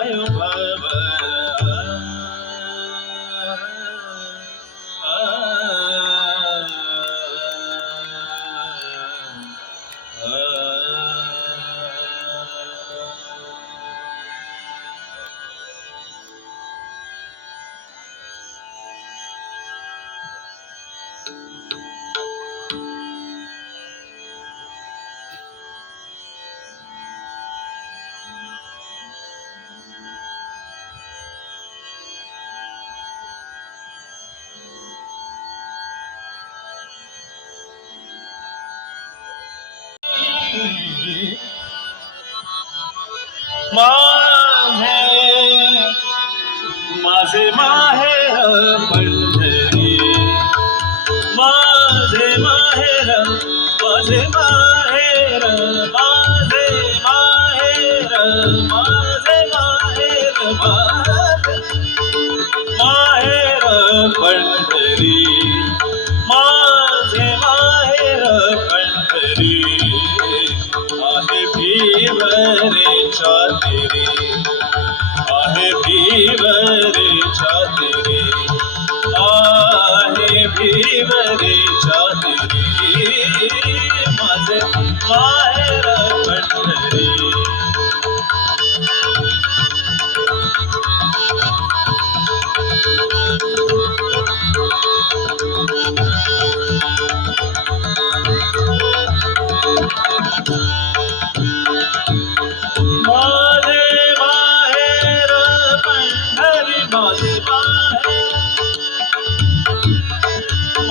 Ayo Baba माझे माझे माहेर पंढरी. माझे माहेर माझे माहेर माझे माहेर माझे माहेर माहेर पंढरी. भीवरे छातिरी आहे भीवरे छातिरी आहे भीवरे छातिरी माझे माहेर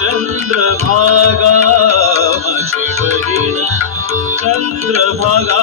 चंद्रभागा माझी बहीण चंद्रभागा